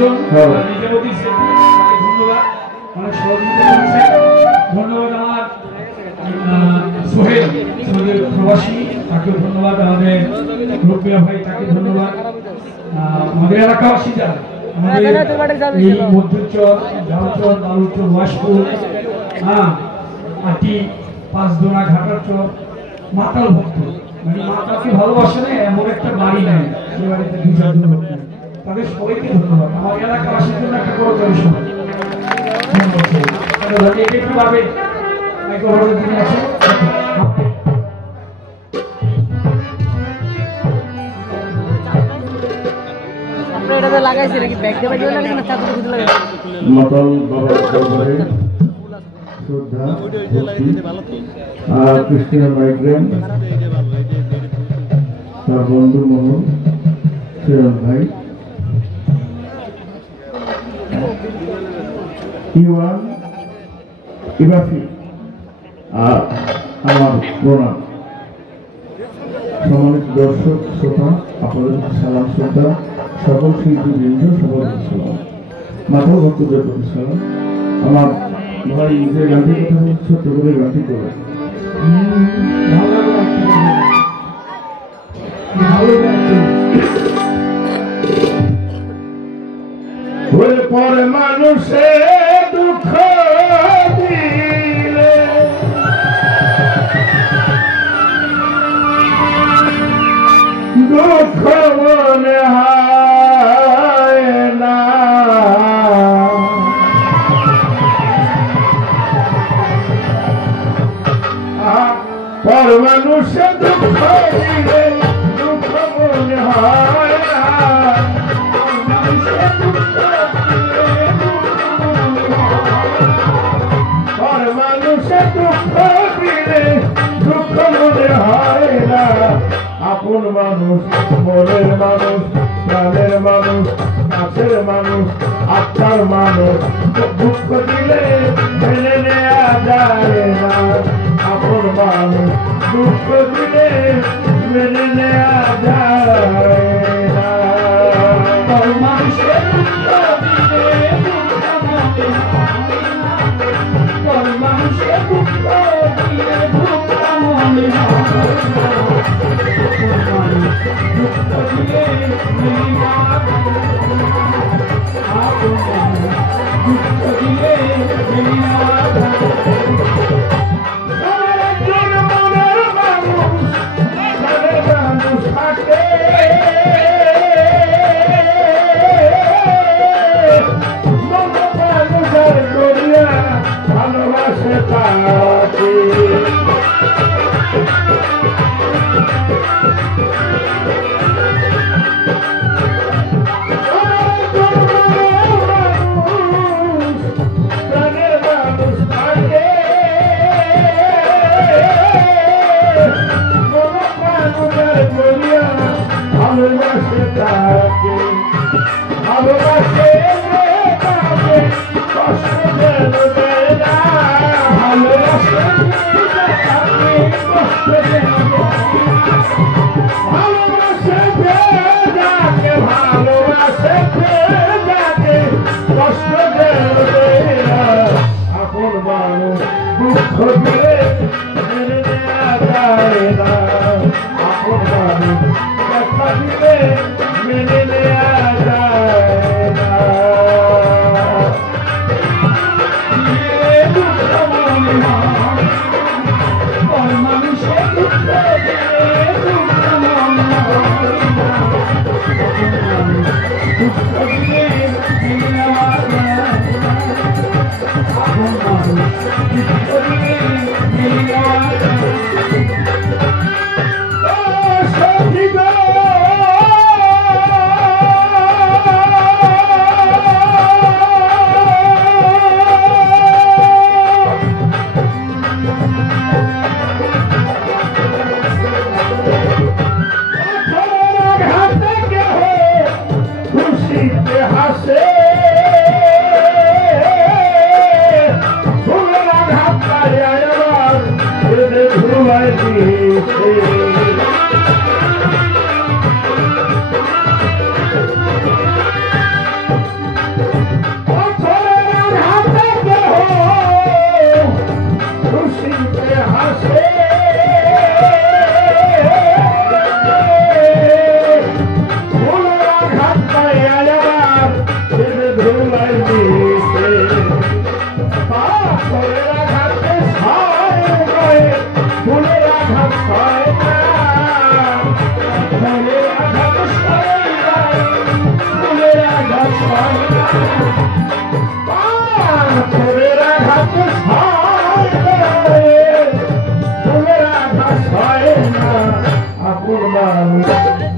একজন নিজামুদ্দিন সেতু ধন্যবাদ অনেক সহযোগিতা করেছেন। ধন্যবাদ আমার সোহেল সৌদি প্রবাসী, তাকেও ধন্যবাদ। আমাদের রুপিয়া ভাই, তাকে ধন্যবাদ। আমাদের এলাকাবাসী যারা আমাদের এই মধ্যচর, ঝালচর, বালুচর, ওয়াশপুর, আটি, পাঁচদোনা, ঘাটাচর, মাতাল ভক্ত, মানে মাতালকে ভালোবাসে না এমন একটা বাড়ি নেয়, সে বাড়িতে 2-4 জন লোক নেয়। তাদের সবাইকে ধন্যবাদ। আমার এলাকাবাসীর জন্য একটা বড় পরিশ্রম একটু ভাবে আছে। মাতাল বাবার দরবারে শ্রদ্ধা আর ক্রিস্টিয়ান মাইগ্রেন, তার বন্ধু মোহন শ্রীরাম ভাই, ইওয়ান ইবাফি, আর আমার প্রণাম। সম্মানিত দর্শক শ্রোতা, আপনাদের সালাম শ্রদ্ধা, সকল শিল্পীবৃন্দ সকলকে সালাম, মাতাল ভক্তদের প্রতি সালাম। আমার ভাই যে গানটি কথা ছোট্ট করে গানটি করে পরে মানুষে দুঃখ দিলে দুঃখ মনে হয় না, পর মানুষে দুঃখ দিলে দুঃখ মনে হয় না, পর মানুষে দুঃখ দিলে দুঃখ মনে হয় না। আপন মানুষ, মনের মানুষ, প্রাণের মানুষ, কাছের মানুষ, আত্মার মানুষ, দুঃখ দিলে মেনে নেওয়া যায় না। আপন মানুষ দুঃখ দিলে মেনে নেওয়া যায় না। মানুষের দুঃখ দিলে দুঃখ মনে হয় না, মানুষের দুঃখ দিলে দুঃখ মনে হয় না। ভালোবাসে তাকে ভালোবাসে তাকে ভালোবাসে তাকে কষ্ট দেবে না, ভালোবাসে তাকে কষ্ট দেবে, ভালোবাসে যাকে ভালোবাসে যাকে কষ্ট দেবে না। আপন মানুষ দুঃখ দিলে মেনে নেওয়া যায় না, আপন মানুষ কথা দিলে মেনে নেওয়া যায় না। মানুষের দুঃখ দিলে দুঃখ মনে হয় না, দুঃখ দিলে মেনে নেওয়া যায় না। আপন মানুষ দুঃখ দিলে মেনে নেওয়া যায় না।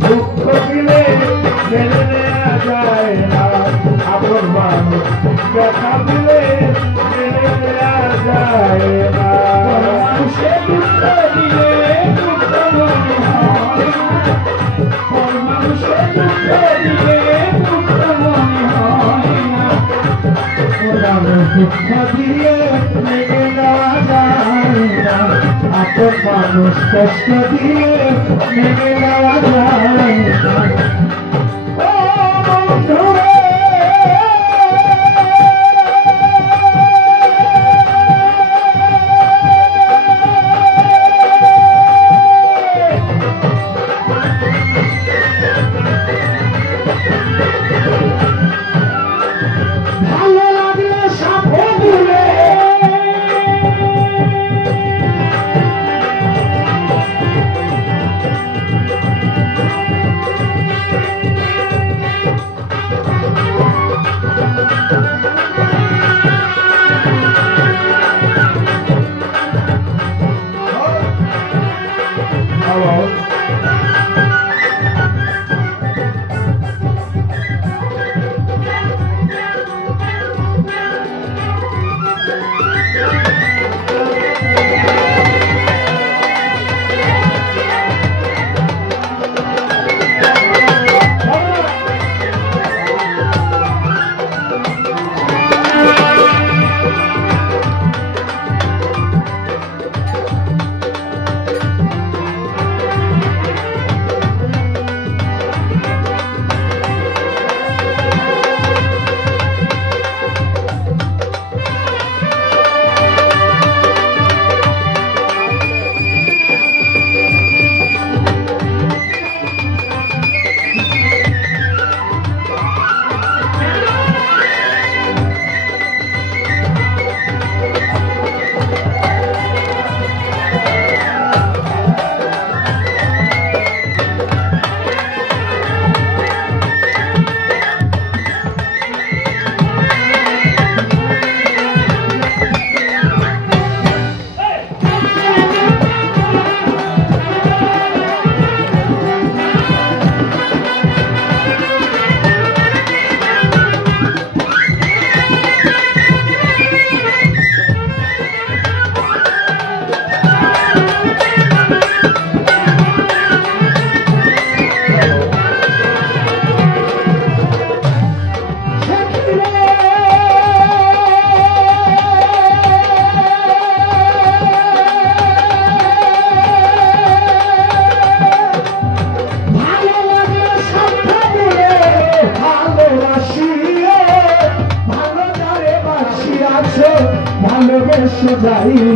দুঃখ দিলে মেনে নেওয়া যায় না, আপন মানুষ ব্যথা দিলে মেনে নেওয়া যায় না। মানুষে দুঃখ দিলে দুঃখ মনে হয় না, মানুষে দুঃখ দিলে দুঃখ মনে হয় না, মানুষ দুঃখ দিয়ে মেনে নেওয়া যায় না, আপন মানুষ কষ্ট দিয়ে মেনে নেওয়া যায় না। ও বন্ধুরে ভালো লাগলে সাপে ভুলে ভালোবেসে যাইও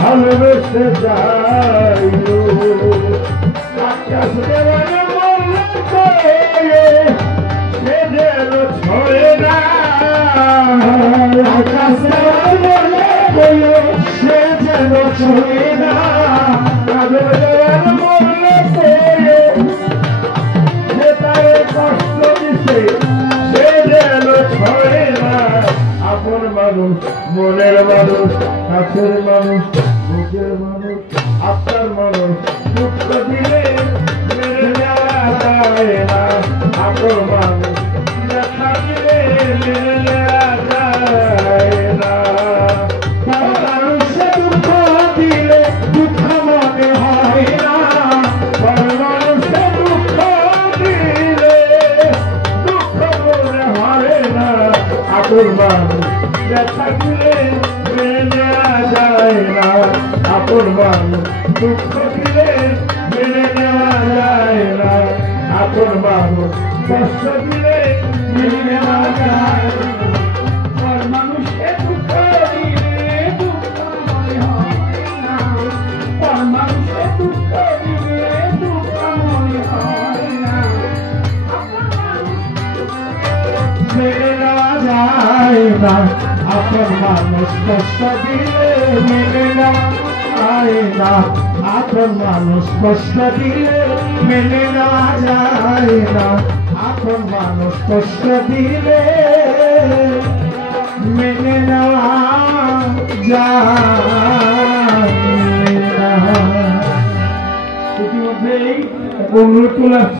ভালোবেসে যাইও আকাশ দেওয়ার মনে সে যেন ছড়ে না, আকাশ দেওয়ার মনে সে যেন ছড়ে না, আদর দেওয়ার মনে সে তার কষ্ট দিছে সে যেন ছড়ে না। আপন মানুষ মনের মানুষ কাছের মানুষ বুকের মানুষ আপনার মানুষ দুঃখ দিলে মেনে নেওয়া যায় না, আপন মানুষ ব্যথা দিলে মেনে নেওয়া যায় না। মানুষে দুঃখ দিলে দুঃখ মনে হয় না, মানুষে দুঃখ দিলে দুঃখ মনে হয় না, আপন মানুষ ব্যথা দিলে মেনে নেওয়া যায় না, আপন মানুষ দুঃখ দিলে মেনে নেওয়া যায় না, আপন মানুষ কষ্ট দিলে মেনে নেওয়া যায় না। মেনে নেওয়া যায় না, আপন মানুষ কষ্ট দিলে মেনে নেওয়া যায় না, আপন মানুষ কষ্ট দিলে মেনে নেওয়া যায় না, আপন মানুষ কষ্ট দিলে মেনে নেওয়া যায় না। ইতিমধ্যেই অনুরোধ চলে আসছে।